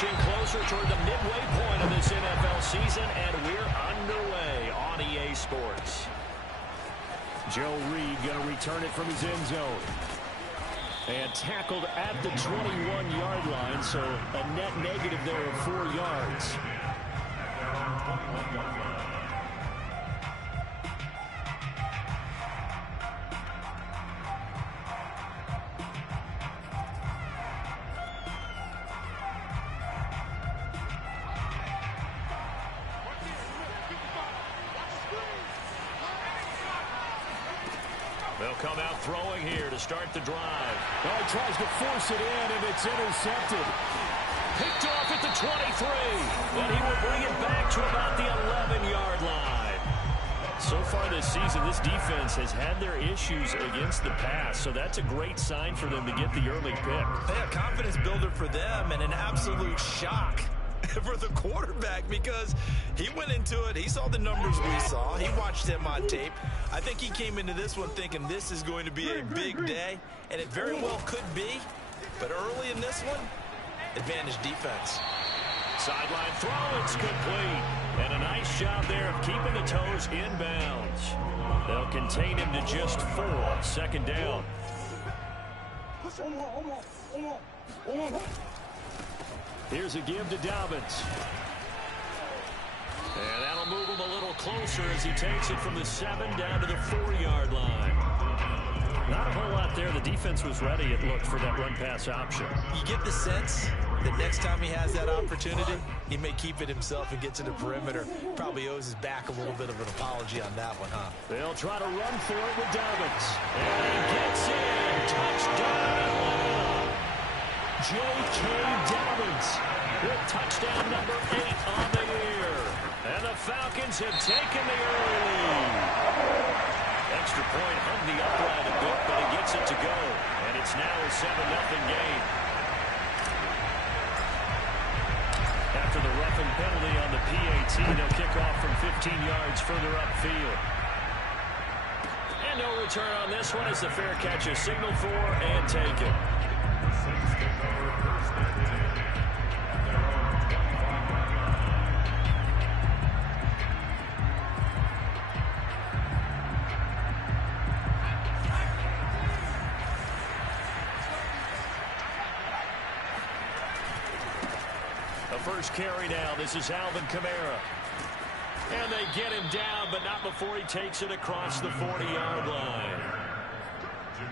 inching closer toward the midway point of this NFL season, and we're underway on EA Sports. Joe Reed going to return it from his end zone. And tackled at the 21-yard line, so a net negative there of 4 yards. They'll come out throwing here to start the drive. Oh, he tries to force it in, and it's intercepted. Picked off at the 23, and he will bring it back to about the 11-yard line. So far this season, this defense has had their issues against the pass, so that's a great sign for them to get the early pick. Yeah, confidence builder for them, and an absolute shock for the quarterback, because he went into it, he saw the numbers we saw, he watched him on tape. I think he came into this one thinking this is going to be a big day, and it very well could be, but early in this one, advantage defense. Sideline throw, it's complete, and a nice job there of keeping the toes inbounds. They'll contain him to just 4, second down. Here's a give to Dobbins. And that'll move him a little closer as he takes it from the 7 down to the 4-yard line. Not a whole lot there. The defense was ready, it looked, for that run-pass option. You get the sense that next time he has that opportunity, he may keep it himself and get to the perimeter. Probably owes his back a little bit of an apology on that one, huh? They'll try to run for it with Dobbins. And he gets in. Touchdown! J.K. Dobbins with touchdown number 8 on the year. And the Falcons have taken the early lead. Extra point hung the upright a bit, but he gets it to go. And it's now a 7-0 game. After the roughing penalty on the PAT, they'll kick off from 15 yards further upfield. And no return on this one as the fair catch is signaled for and taken. First carry now. This is Alvin Kamara. And they get him down, but not before he takes it across the 40-yard line.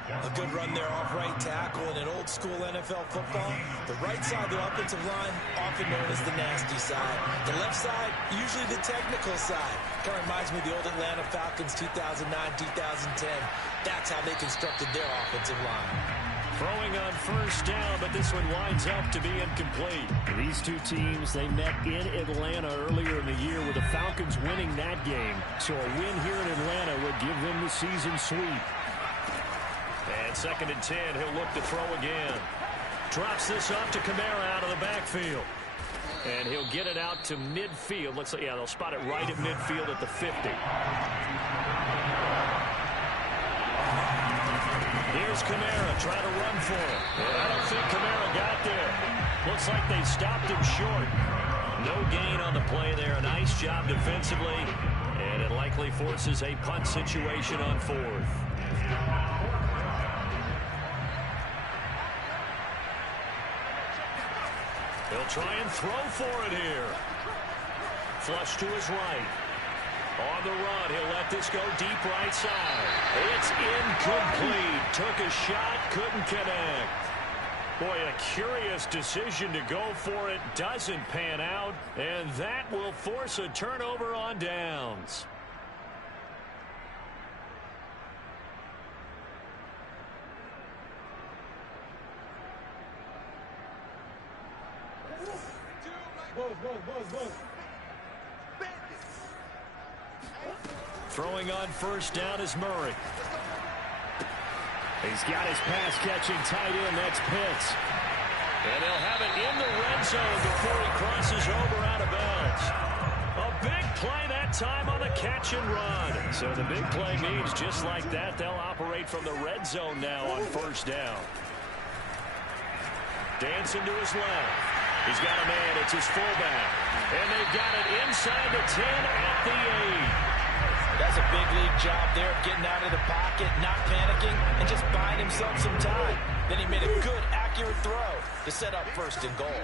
A good run there off right tackle in an old school NFL football. The right side of the offensive line, often known as the nasty side. The left side, usually the technical side. Kind of reminds me of the old Atlanta Falcons 2009-2010. That's how they constructed their offensive line. Throwing on first down, but this one winds up to be incomplete. These two teams, they met in Atlanta earlier in the year with the Falcons winning that game. So a win here in Atlanta would give them the season sweep. And 2nd and 10, he'll look to throw again. Drops this off to Kamara out of the backfield. And he'll get it out to midfield. Looks like, yeah, they'll spot it right at midfield at the 50. Here's Kamara trying to run for it. I don't think Kamara got there. Looks like they stopped him short. No gain on the play there. A nice job defensively. And it likely forces a punt situation on 4th. He'll try and throw for it here. Flush to his right. On the run, he'll let this go deep right side. It's incomplete. Took a shot, couldn't connect. Boy, a curious decision to go for it. Doesn't pan out, and that will force a turnover on downs. Throwing on first down is Murray. He's got his pass-catching tight end. That's Pitts. And he'll have it in the red zone before he crosses over out of bounds. A big play that time on the catch and run. So the big play means just like that, they'll operate from the red zone now on first down. Dancing to his left. He's got a man. It's his fullback. And they've got it inside the 10 at the 8. That's a big league job there, getting out of the pocket, not panicking, and just buying himself some time. Then he made a good, accurate throw to set up 1st and goal.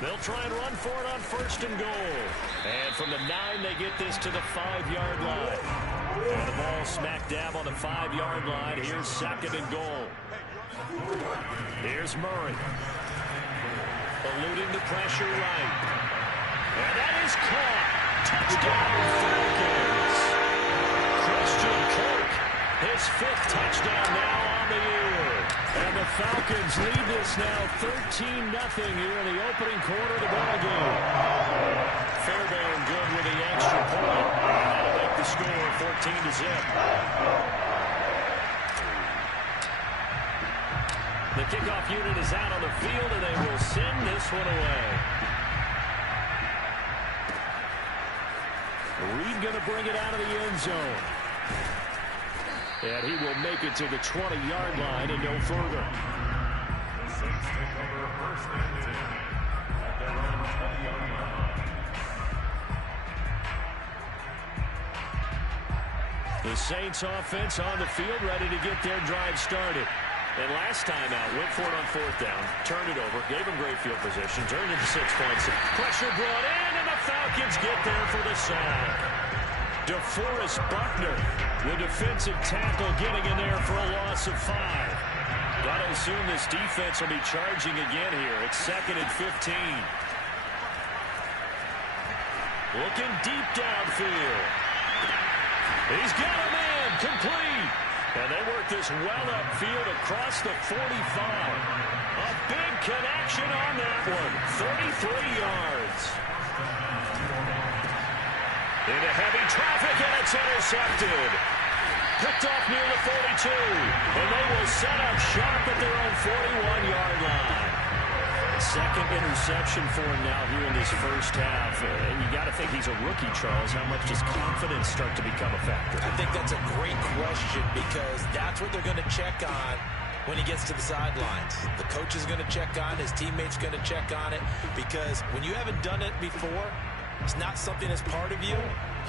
They'll try and run for it on 1st and goal. And from the 9, they get this to the 5-yard line. And the ball smack dab on the 5-yard line. Here's 2nd and goal. Here's Murray. Eluding the pressure right. And that is caught. Touchdown, Falcons. Christian Kirk, his 5th touchdown now on the year. And the Falcons lead this now 13-0 here in the opening quarter of the ball game. Fairbairn good with the extra point. And that'll make the score 14-0. The kickoff unit is out on the field, and they will send this one away. Reed going to bring it out of the end zone. And he will make it to the 20-yard line and no further. The Saints offense on the field, ready to get their drive started. And last time out, went for it on 4th down, turned it over, gave him great field position, turned into 6 points. Pressure brought in, and the Falcons get there for the sack. DeForest Buckner, the defensive tackle, getting in there for a loss of 5. Got to assume this defense will be charging again here. It's 2nd and 15. Looking deep downfield. He's got a man, complete. And they work this well upfield across the 45. A big connection on that one. 33 yards. Into heavy traffic, and it's intercepted. Picked off near the 42. And they will set up shop at their own 41-yard line. 2nd interception for him now here in this 1st half. And you got to think he's a rookie, Charles. How much does confidence start to become a factor? I think that's a great question, because that's what they're going to check on when he gets to the sidelines. The coach is going to check on, his teammates going to check on it, because when you haven't done it before, it's not something that's part of you.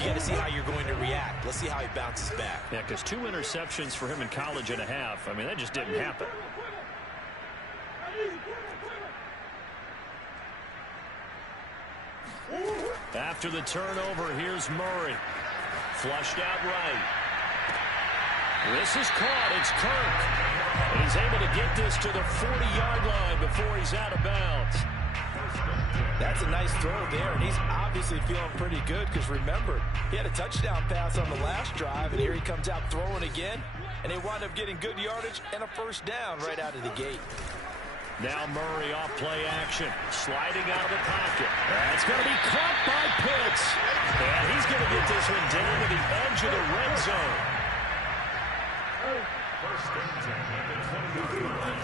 You got to see how you're going to react. Let's see how he bounces back. Yeah, because 2 interceptions for him in college and a half. I mean, that just didn't happen. After the turnover, here's Murray. Flushed out right. This is caught. It's Kirk. And he's able to get this to the 40-yard line before he's out of bounds. That's a nice throw there, and he's obviously feeling pretty good, because remember, he had a touchdown pass on the last drive, and here he comes out throwing again, and they wound up getting good yardage and a 1st down right out of the gate. Now Murray off play action, sliding out of the pocket. That's going to be caught by Pitts. And he's going to get this one down to the edge of the red zone.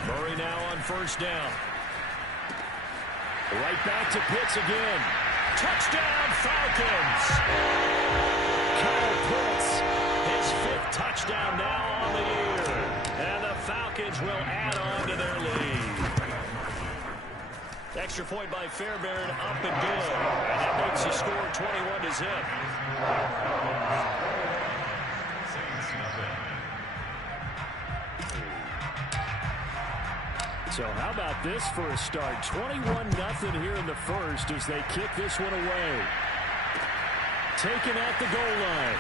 Murray now on 1st down. Right back to Pitts again. Touchdown, Falcons. Kyle Pitts, his 5th touchdown now on the year. And the Falcons will add on to their lead. Extra point by Fairbairn, up and good. And that makes the score 21-0. So how about this for a start? 21-0 here in the 1st as they kick this one away. Taken at the goal line.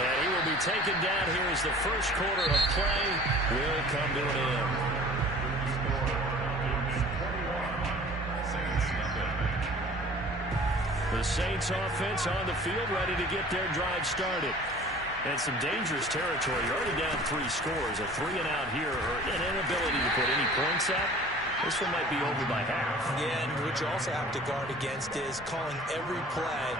And he will be taken down here as the 1st quarter of play will come to an end. The Saints offense on the field, ready to get their drive started. And some dangerous territory. You're already down 3 scores. A 3-and-out here, or an inability to put any points up. This one might be over by half. Yeah, and what you also have to guard against is calling every play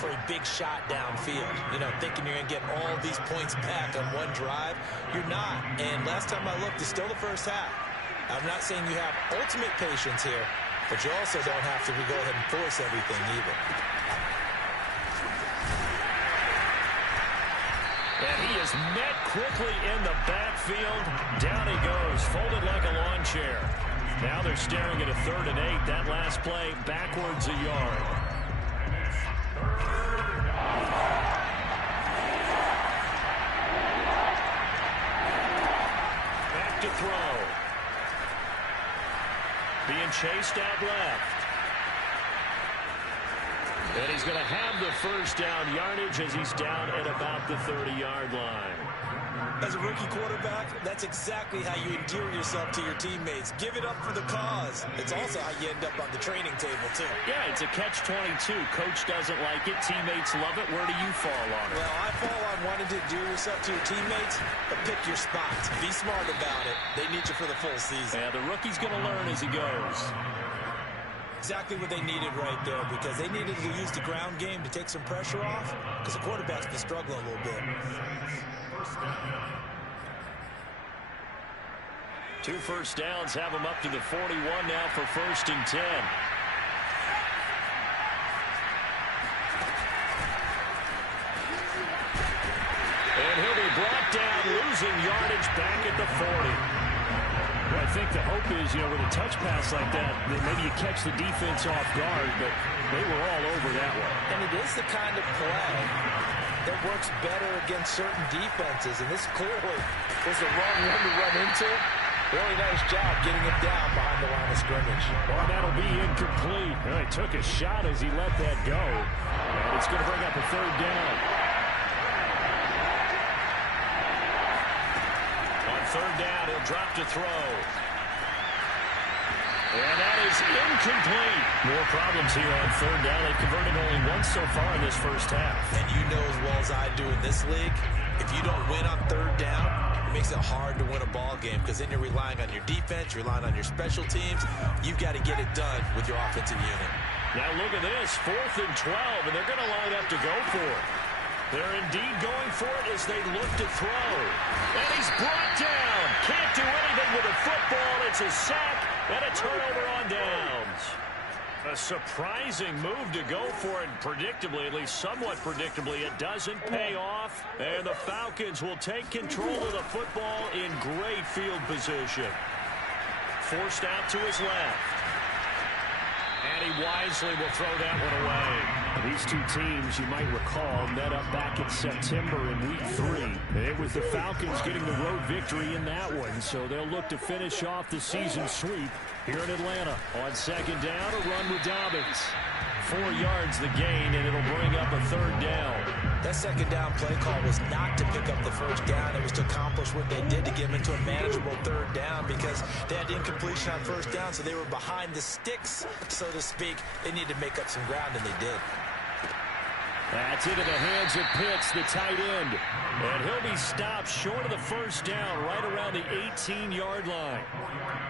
for a big shot downfield. You know, thinking you're going to get all these points back on one drive. You're not. And last time I looked, it's still the 1st half. I'm not saying you have ultimate patience here, but you also don't have to go ahead and force everything either. And he is met quickly in the backfield. Down he goes, folded like a lawn chair. Now they're staring at a 3rd and 8. That last play backwards a yard. Back to throw. Being chased out left. And he's going to have the first down yardage as he's down at about the 30-yard line. As a rookie quarterback, that's exactly how you endear yourself to your teammates. Give it up for the cause. It's also how you end up on the training table, too. Yeah, it's a catch-22. Coach doesn't like it. Teammates love it. Where do you fall on it? Well, I fall on wanting to endear yourself to your teammates, but pick your spots. Be smart about it. They need you for the full season. Yeah, the rookie's going to learn as he goes. Exactly what they needed right there, because they needed to use the ground game to take some pressure off, because the quarterback's been struggling a little bit. 2 first downs have him up to the 41 now for 1st and 10. And he'll be brought down, losing yardage back at the 40. Well, I think the hope is, with a touch pass like that maybe you catch the defense off guard, but they were all over that one. And it is the kind of play that works better against certain defenses, and this clearly was the wrong one to run into. Really nice job getting him down behind the line of scrimmage. Well, that'll be incomplete. Well, he took a shot as he let that go, and it's going to bring up a 3rd down. On 3rd down, he'll drop to throw. And that is incomplete. More problems here on 3rd down. They've converted only once so far in this first half. And you know as well as I do in this league, if you don't win on 3rd down, it makes it hard to win a ball game, because then you're relying on your defense, you're relying on your special teams. You've got to get it done with your offensive unit. Now look at this, 4th and 12, and they're going to line up to go for it. They're indeed going for it as they look to throw. And he's brought down. Can't do anything with a football. It's a sack and a turnover on downs. A surprising move to go for it, predictably, at least somewhat predictably. It doesn't pay off, and the Falcons will take control of the football in great field position. Forced out to his left. And he wisely will throw that one away. These two teams, you might recall, met up back in September in Week 3. And it was the Falcons getting the road victory in that one, so they'll look to finish off the season sweep here in Atlanta. On 2nd down, a run with Dobbins. 4 yards the gain, and it'll bring up a 3rd down. That 2nd down play call was not to pick up the 1st down. It was to accomplish what they did to get them into a manageable 3rd down, because they had incompletion on 1st down, so they were behind the sticks, so to speak. They needed to make up some ground, and they did. That's into the hands of Pitts, the tight end. And he'll be stopped short of the 1st down, right around the 18-yard line.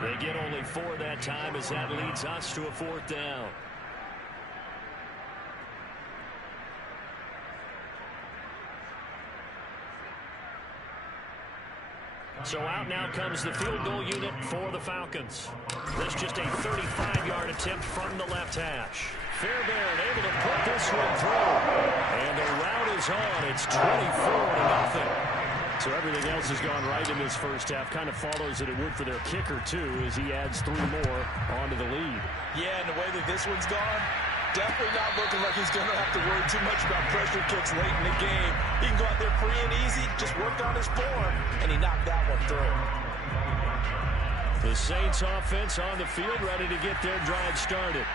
They get only 4 that time, as that leads us to a 4th down. So out now comes the field goal unit for the Falcons. That's just a 35-yard attempt from the left hash. Fairbairn able to put this one through. And the route is on. It's 24-0. So everything else has gone right in this first half. Kind of follows that it would for their kicker, too, as he adds 3 more onto the lead. Yeah, and the way that this one's gone, definitely not looking like he's going to have to worry too much about pressure kicks late in the game. He can go out there free and easy, just work on his form, and he knocked that one through. The Saints offense on the field, ready to get their drive started.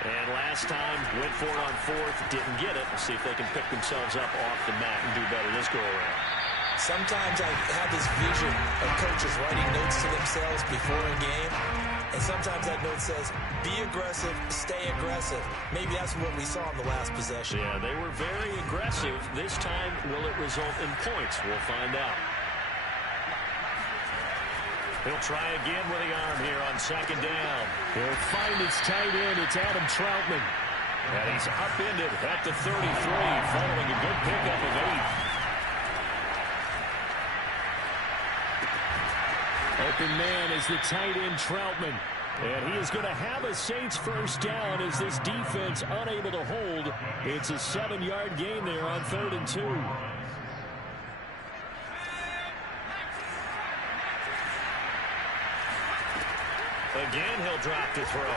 And last time, went for it on 4th, didn't get it. We'll see if they can pick themselves up off the mat and do better this go-around. Sometimes I have this vision of coaches writing notes to themselves before a game, and sometimes that note says, be aggressive, stay aggressive. Maybe that's what we saw in the last possession. Yeah, they were very aggressive. This time, will it result in points? We'll find out. He'll try again with the arm here on 2nd down. He'll find his tight end. It's Adam Troutman. And he's upended at the 33, following a good pickup of 8. Open man is the tight end Troutman. And he is going to have a Saints first down as this defense unable to hold. It's a 7-yard gain there on 3rd and 2. Again, he'll drop to throw.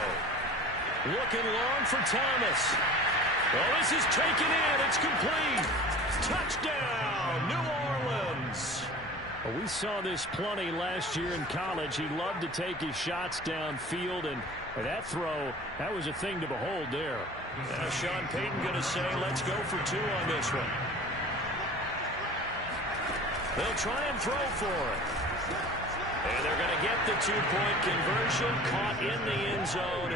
Looking long for Thomas. Oh, this is taken in. It's complete. Touchdown, New Orleans. Well, we saw this plenty last year in college. He loved to take his shots downfield, and that throw, that was a thing to behold there. Now Sean Payton going to say, let's go for 2 on this one. They'll try and throw for it. And they're going to get the 2-point conversion, caught in the end zone,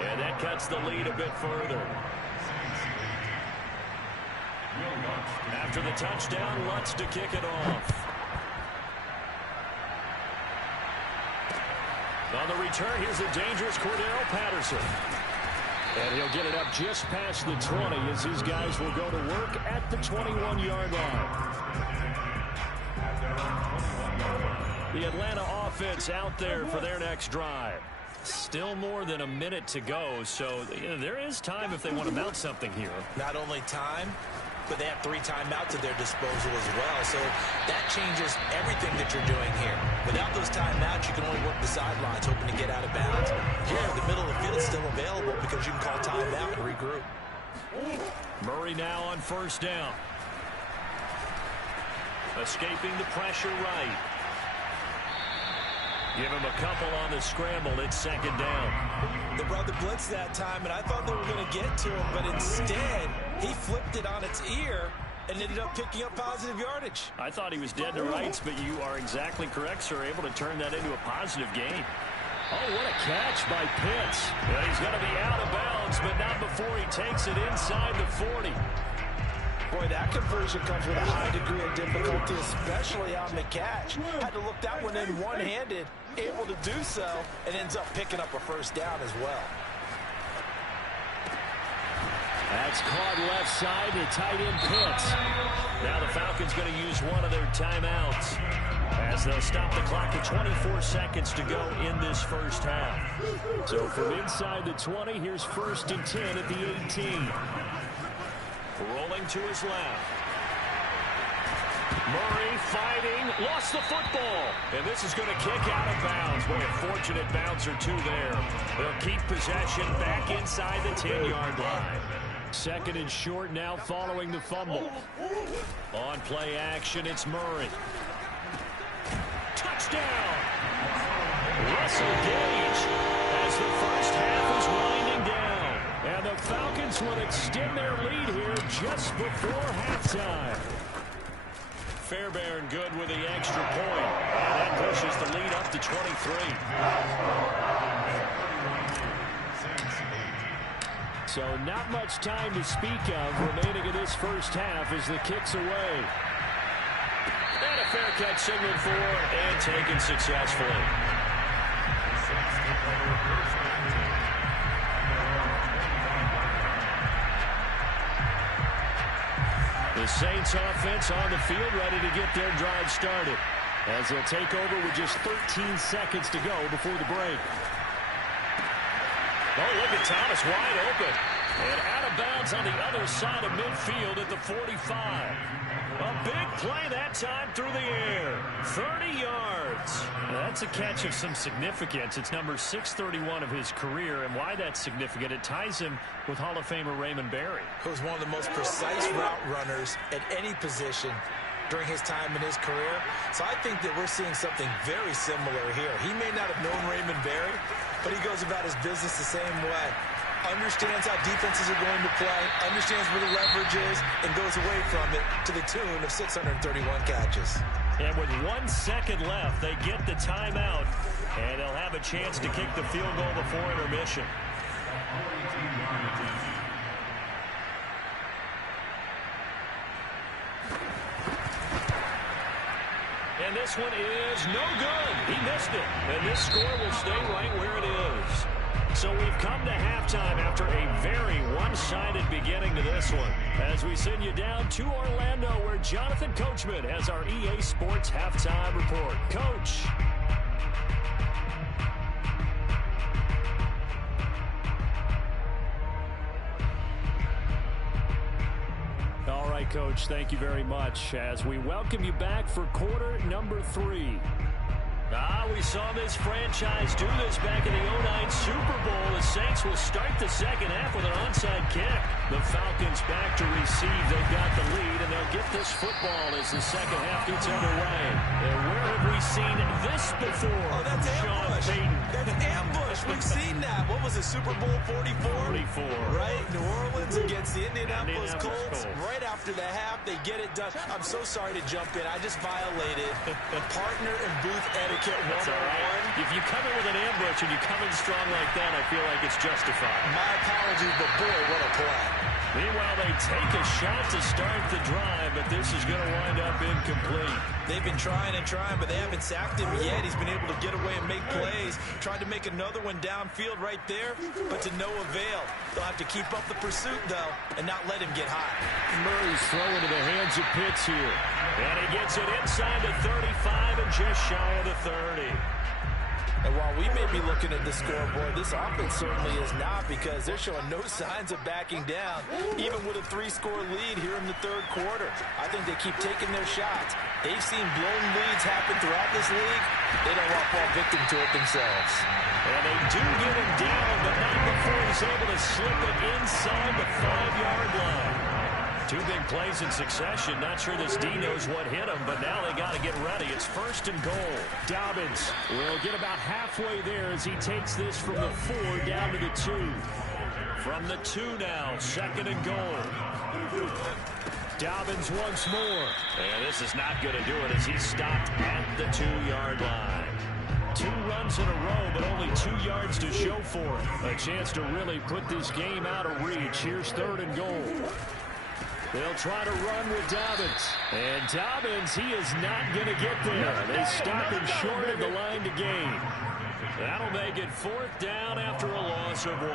and that cuts the lead a bit further. After the touchdown, Lutz to kick it off. On the return, here's the dangerous Cordero Patterson. And he'll get it up just past the 20 as his guys will go to work at the 21-yard line. The Atlanta offense out there for their next drive. Still more than a minute to go, so there is time if they want to mount something here. Not only time, but they have 3 timeouts at their disposal as well. So that changes everything that you're doing here. Without those timeouts, you can only work the sidelines, hoping to get out of bounds. Here, the middle of the field is still available because you can call timeout and regroup. Murray now on first down. Escaping the pressure right. Give him a couple on the scramble. It's second down. They brought the blitz that time, and I thought they were going to get to him, but instead, he flipped it on its ear and ended up picking up positive yardage. I thought he was dead to rights, but you are exactly correct, sir. Able to turn that into a positive gain. Oh, what a catch by Pitts. Well, he's going to be out of bounds, but not before he takes it inside the 40. Boy, that conversion comes with a high degree of difficulty, especially on the catch. Had to look that one in one-handed, able to do so, and ends up picking up a first down as well. That's caught left side to tight end Pitts. Now the Falcons going to use one of their timeouts as they'll stop the clock at 24 seconds to go in this first half. So from inside the 20, here's 1st and 10 at the 18. Rolling to his left. Murray fighting, lost the football. And this is going to kick out of bounds. Boy, a fortunate bounce or 2 there. They'll keep possession back inside the 10-yard line. 2nd and short now following the fumble. On play action, it's Murray. Touchdown! Russell Gage as the first half is winding down. And the Falcons will extend their lead here just before halftime. Fairbairn good with the extra point. And that pushes the lead up to 23. So not much time to speak of remaining in this first half as the kick's away. And a fair catch signaled for and taken successfully. The Saints offense on the field ready to get their drive started as they'll take over with just 13 seconds to go before the break. Oh, look at Thomas wide open. And out of bounds on the other side of midfield at the 45. A big play that time through the air. 30 yards. Well, that's a catch of some significance. It's number 631 of his career. And why that's significant, it ties him with Hall of Famer Raymond Berry. Who was one of the most precise route runners at any position during his time in his career. So I think that we're seeing something very similar here. He may not have known Raymond Berry, but he goes about his business the same way. Understands how defenses are going to play, understands where the leverage is, and goes away from it to the tune of 631 catches. And with 1 second left, they get the timeout, and they'll have a chance to kick the field goal before intermission. And this one is no good. He missed it. And this score will stay right where it is. So we've come to halftime after a very one-sided beginning to this one. As we send you down to Orlando, where Jonathan Coachman has our EA Sports halftime report. Coach. All right, Coach, thank you very much as we welcome you back for quarter number 3. We saw this franchise do this back in the 2009 Super Bowl. The Saints will start the second half with an onside kick. The Falcons back to receive. They've got the lead, and they'll get this football as the second half gets underway. And where have we seen this before? Oh, that's ambush. That's ambush. We've seen that. What was it, Super Bowl 44? 44. Right? New Orleans against the Indianapolis Colts. Right after the half, they get it done. I'm so sorry to jump in. I just violated partner and booth etiquette 101. If you come in with an ambush and you come in strong like that, I feel like it's justified. My apologies, but boy, what a play. Meanwhile, they take a shot to start the drive, but this is going to wind up incomplete. They've been trying and trying, but they haven't sacked him yet. He's been able to get away and make plays. Tried to make another one downfield right there, but to no avail. They'll have to keep up the pursuit, though, and not let him get hot. Murray's throwing to the hands of Pitts here. And he gets it inside the 35 and just shy of the 30. And while we may be looking at the scoreboard, this offense certainly is not, because they're showing no signs of backing down, even with a 3-score lead here in the third quarter. I think they keep taking their shots. They've seen blown leads happen throughout this league. They don't want to fall victim to it themselves. And they do get him down, but not before he's able to slip it inside the 5-yard line. 2 big plays in succession. Not sure this D knows what hit him, but now they got to get ready. It's 1st and goal. Dobbins will get about halfway there as he takes this from the 4 down to the 2. From the 2 now, 2nd and goal. Dobbins once more. And this is not going to do it as he's stopped at the 2-yard line. 2 runs in a row, but only 2 yards to show for it. A chance to really put this game out of reach. Here's 3rd and goal. They'll try to run with Dobbins. And Dobbins, he is not going to get there. They stop him short of the line to gain. That'll make it 4th down after a loss of 1.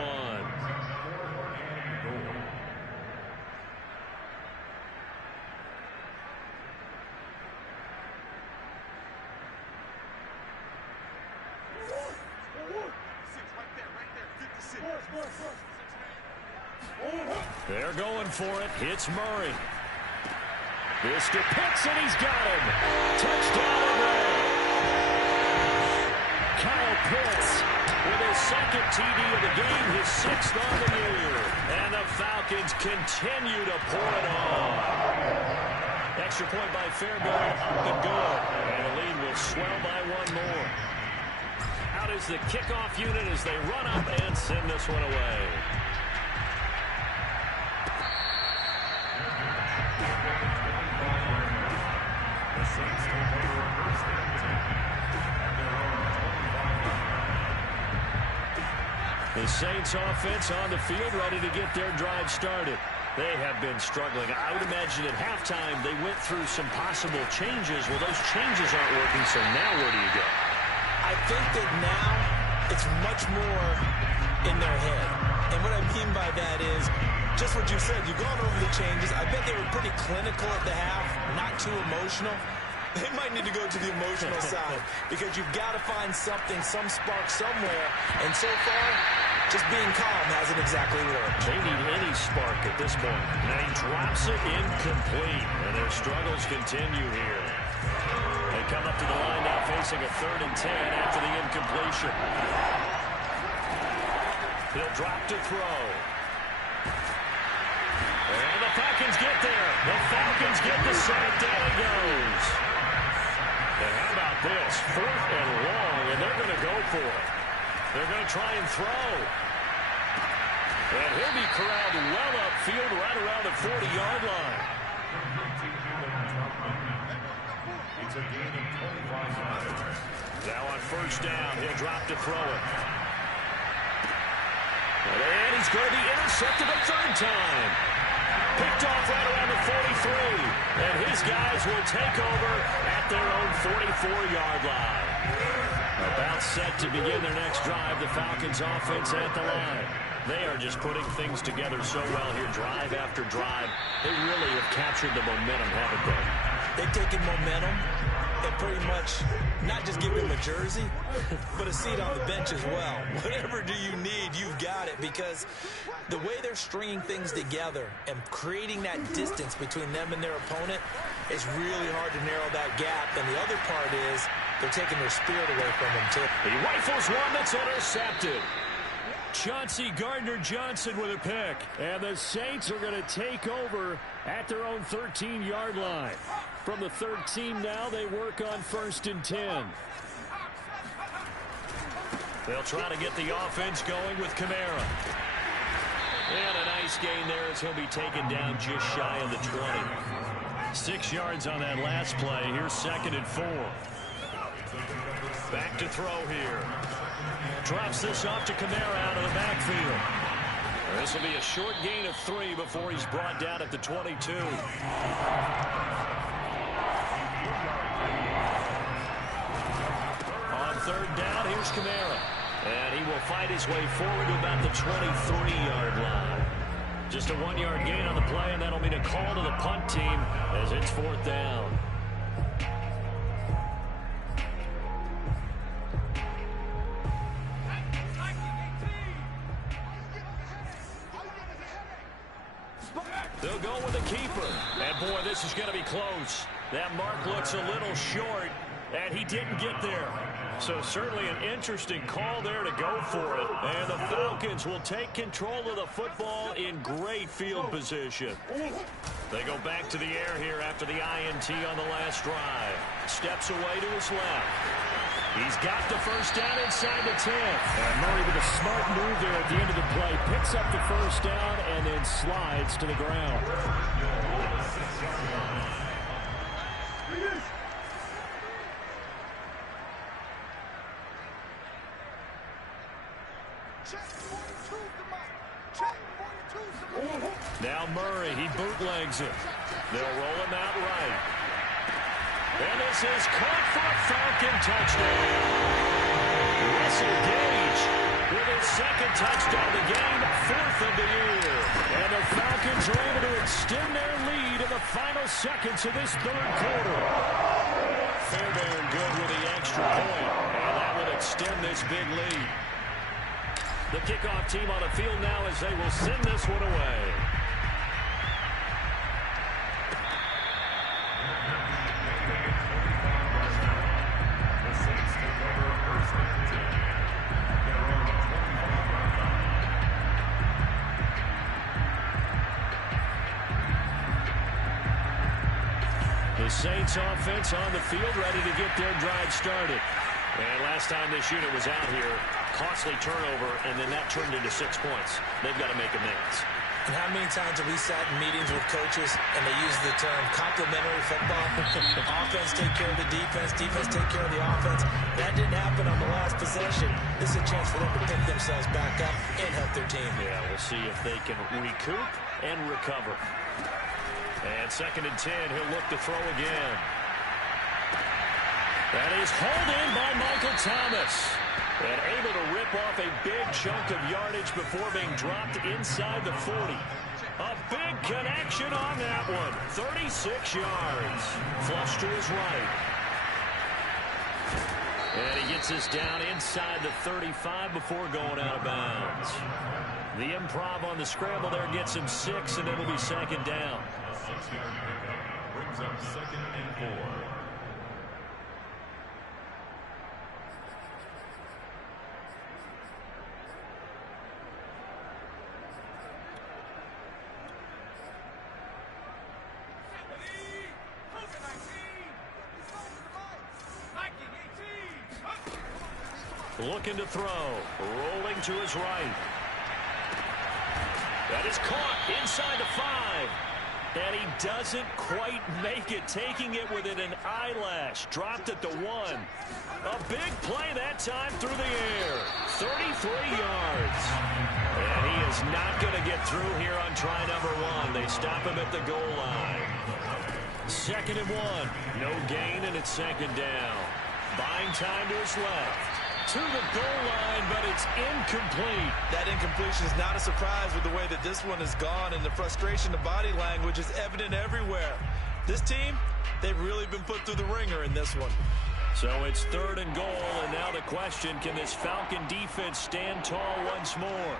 They're going for it. Hits Murray. This to Pitts, and he's got him. Touchdown, Murray. Kyle Pitts with his 2nd TD of the game, his 6th on the year. And the Falcons continue to pour it on. Extra point by Fairbairn, up and good. And the lead will swell by 1 more. Out is the kickoff unit as they run up and send this one away. The Saints offense on the field, ready to get their drive started. They have been struggling. I would imagine at halftime they went through some possible changes. Well, those changes aren't working, so now where do you go? I think that now it's much more in their head. And what I mean by that is just what you said. You've gone over the changes. I bet they were pretty clinical at the half, not too emotional. They might need to go to the emotional side because you've got to find something, some spark somewhere. And so far, just being calm hasn't exactly worked. They need any spark at this point. And he drops it incomplete. And their struggles continue here. They come up to the line now facing a 3rd and 10 after the incompletion. He'll drop to throw. And the Falcons get there. The Falcons get the sack. Down he goes. And how about this? 4th and long, and they're going to go for it. They're going to try and throw. And he'll be corralled well upfield right around the 40-yard line. It's a gain of 25 yards. Now on 1st down, he'll drop to throw it. And he's going to be intercepted a 3rd time. Picked off right around the 43. And his guys will take over at their own 44-yard line. About set to begin their next drive, the Falcons offense at the line. They are just putting things together so well here, drive after drive. They really have captured the momentum, haven't they? They've taken momentum and pretty much not just given him a jersey, but a seat on the bench as well. Whatever do you need, you've got it, because the way they're stringing things together and creating that distance between them and their opponent, it's really hard to narrow that gap. And the other part is they're taking their spirit away from him, too. He rifles one that's intercepted. Chauncey Gardner-Johnson with a pick. And the Saints are going to take over at their own 13-yard line. From the 13 now, they work on 1st and 10. They'll try to get the offense going with Kamara. And a nice gain there as he'll be taken down just shy of the 20. 6 yards on that last play. Here's 2nd and 4. Back to throw here. Drops this off to Kamara out of the backfield. This will be a short gain of 3 before he's brought down at the 22. On 3rd down, here's Kamara. And he will fight his way forward to about the 23-yard line. Just a 1-yard gain on the play, and that'll mean a call to the punt team as it's 4th down. They'll go with the keeper. And, boy, this is going to be close. That mark looks a little short, and he didn't get there. So certainly an interesting call there to go for it. And the Falcons will take control of the football in great field position. They go back to the air here after the INT on the last drive. Steps away to his left. He's got the 1st down inside the 10. And Murray with a smart move there at the end of the play. Picks up the 1st down and then slides to the ground. Now Murray, he bootlegs it. They'll roll him out right. And this is caught for a Falcon touchdown. Russell Gage with his 2nd touchdown of the game, 4th of the year. And the Falcons are able to extend their lead in the final seconds of this 3rd quarter. Fairbairn good with the extra point. And that will extend this big lead. The kickoff team on the field now as they will send this one away. The Saints offense on the field ready to get their drive started. And last time this unit was out here, costly turnover, and then that turned into 6 points. They've got to make amends. And how many times have we sat in meetings with coaches and they use the term complementary football? Offense take care of the defense, defense take care of the offense. That didn't happen on the last possession. This is a chance for them to pick themselves back up and help their team. Yeah, we'll see if they can recoup and recover. And 2nd and 10, he'll look to throw again. That is hauled in by Michael Thomas. And able to rip off a big chunk of yardage before being dropped inside the 40. A big connection on that one. 36 yards. Flush to his right. And he gets us down inside the 35 before going out of bounds. The improv on the scramble there gets him 6, and it'll be 2nd down. A 6-yard pickup brings up 2nd and 4. Looking to throw. Rolling to his right. That is caught inside the 5. And he doesn't quite make it, taking it within an eyelash. Dropped at the 1. A big play that time through the air. 33 yards. And he is not going to get through here on try number 1. They stop him at the goal line. 2nd and 1. No gain, and it's 2nd down. Buying time to his left. To the goal line, but it's incomplete. That incompletion is not a surprise with the way that this one has gone, and the frustration, the body language is evident everywhere. This team, they've really been put through the ringer in this one. So it's 3rd and goal, and now the question, can this Falcon defense stand tall once more?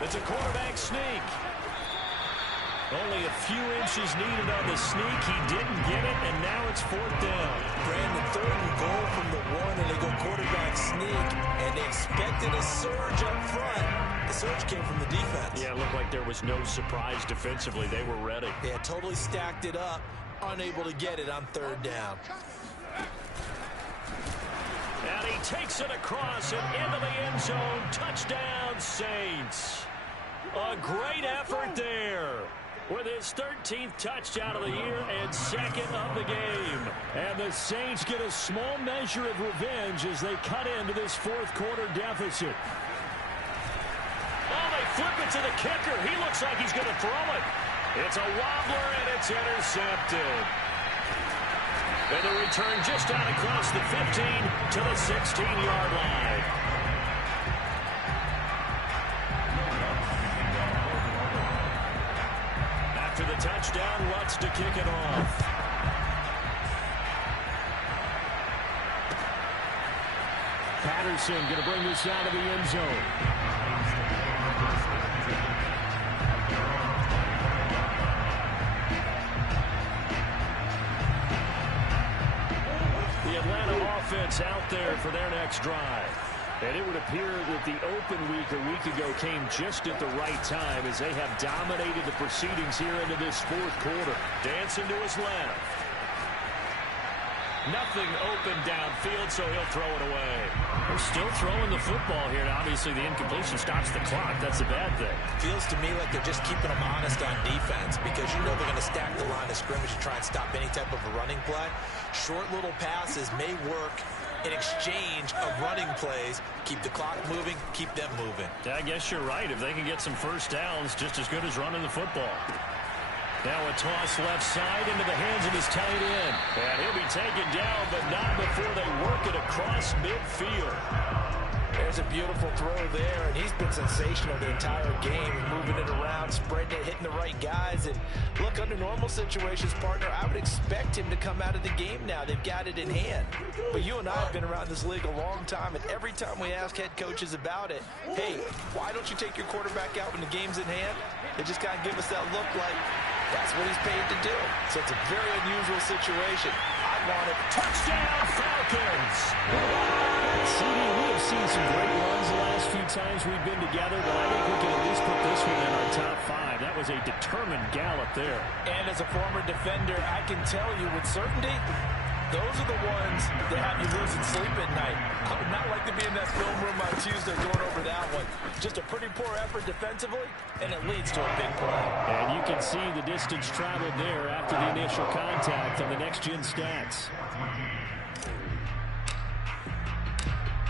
It's a quarterback sneak. Only a few inches needed on the sneak. He didn't get it, and now it's 4th down. Brandon, 3rd and goal from the 1, and they go quarterback sneak, and they expected a surge up front. The surge came from the defense. Yeah, it looked like there was no surprise defensively. They were ready. They had totally stacked it up, unable to get it on 3rd down. And he takes it across and into the end zone. Touchdown, Saints. A great effort there, with his 13th touchdown of the year and 2nd of the game. And the Saints get a small measure of revenge as they cut into this 4th quarter deficit. Oh, they flip it to the kicker. He looks like he's going to throw it. It's a wobbler, and it's intercepted. And the return just out across the 15 to the 16-yard line. After the touchdown, Lutz to kick it off. Patterson going to bring this out of the end zone. The Atlanta offense out there for their next drive. And it would appear that the open week a week ago came just at the right time as they have dominated the proceedings here into this 4th quarter. Dancing to his left. Nothing open downfield, so he'll throw it away. They're still throwing the football here, and obviously the incompletion stops the clock. That's a bad thing. Feels to me like they're just keeping them honest on defense, because you know they're going to stack the line of scrimmage and try and stop any type of a running play. Short little passes may work in exchange of running plays. Keep the clock moving, keep them moving. I guess you're right. If they can get some first downs, just as good as running the football. Now a toss left side into the hands of his tight end. And he'll be taken down, but not before they work it across midfield. There's a beautiful throw there, and he's been sensational the entire game, moving it around, spreading it, hitting the right guys. And look, under normal situations, partner, I would expect him to come out of the game now. They've got it in hand. But you and I have been around this league a long time, and every time we ask head coaches about it, hey, why don't you take your quarterback out when the game's in hand? They just kind of give us that look like that's what he's paid to do. So it's a very unusual situation. I want it. Touchdown, Falcons! CD, we have seen some great runs the last few times we've been together, but I think we can at least put this one in our top 5. That was a determined gallop there. And as a former defender, I can tell you with certainty, those are the ones that have you losing sleep at night. I would not like to be in that film room on Tuesday going over that one. Just a pretty poor effort defensively, and it leads to a big play. And you can see the distance traveled there after the initial contact on the next-gen stats.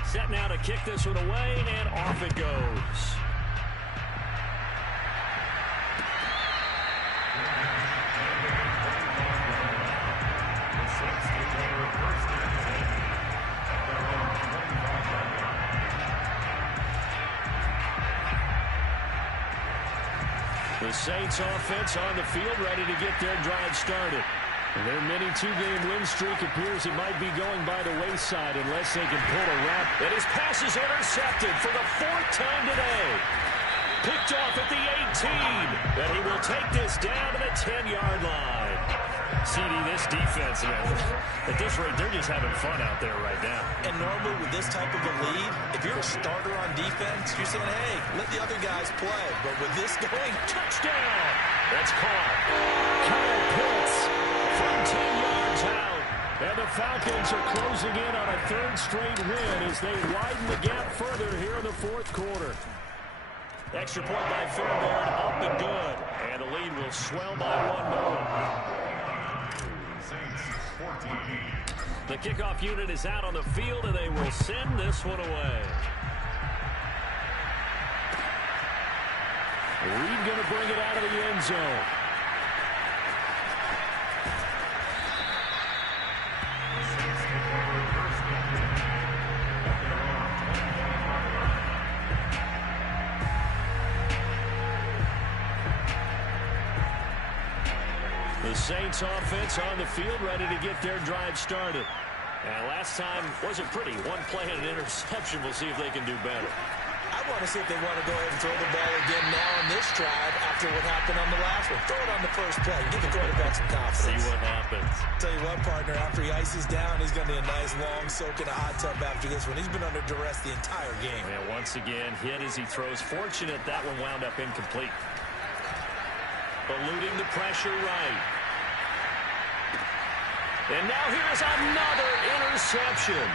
Set now to kick this one away, and off it goes. The Saints offense on the field, ready to get their drive started. And their mini 2-game win streak appears it might be going by the wayside unless they can pull a wrap. And his pass is intercepted for the 4th time today. Picked off at the 18. And he will take this down to the 10-yard line. CD, this defense, man, at this rate, they're just having fun out there right now. And normally with this type of a lead, if you're a starter on defense, you're saying, hey, let the other guys play. But with this going, touchdown! That's caught. Kyle Pitts from 10 yards out. And the Falcons are closing in on a 3rd straight win as they widen the gap further here in the 4th quarter. Extra point by Fairbairn, up and good. And the lead will swell by 1 more. The kickoff unit is out on the field, and they will send this one away. Reed going to bring it out of the end zone. The Saints offense on the field, ready to get their drive started. And last time wasn't pretty. 1 play and an interception. We'll see if they can do better. I want to see if they want to go ahead and throw the ball again now on this drive after what happened on the last one. Throw it on the first play. Give the quarterback some confidence. See what happens. Tell you what, partner, after he ices down, he's going to need a nice long soak in a hot tub after this one. He's been under duress the entire game. Yeah, once again, hit as he throws. Fortunate that one wound up incomplete. Eluding the pressure right. And now here's another interception.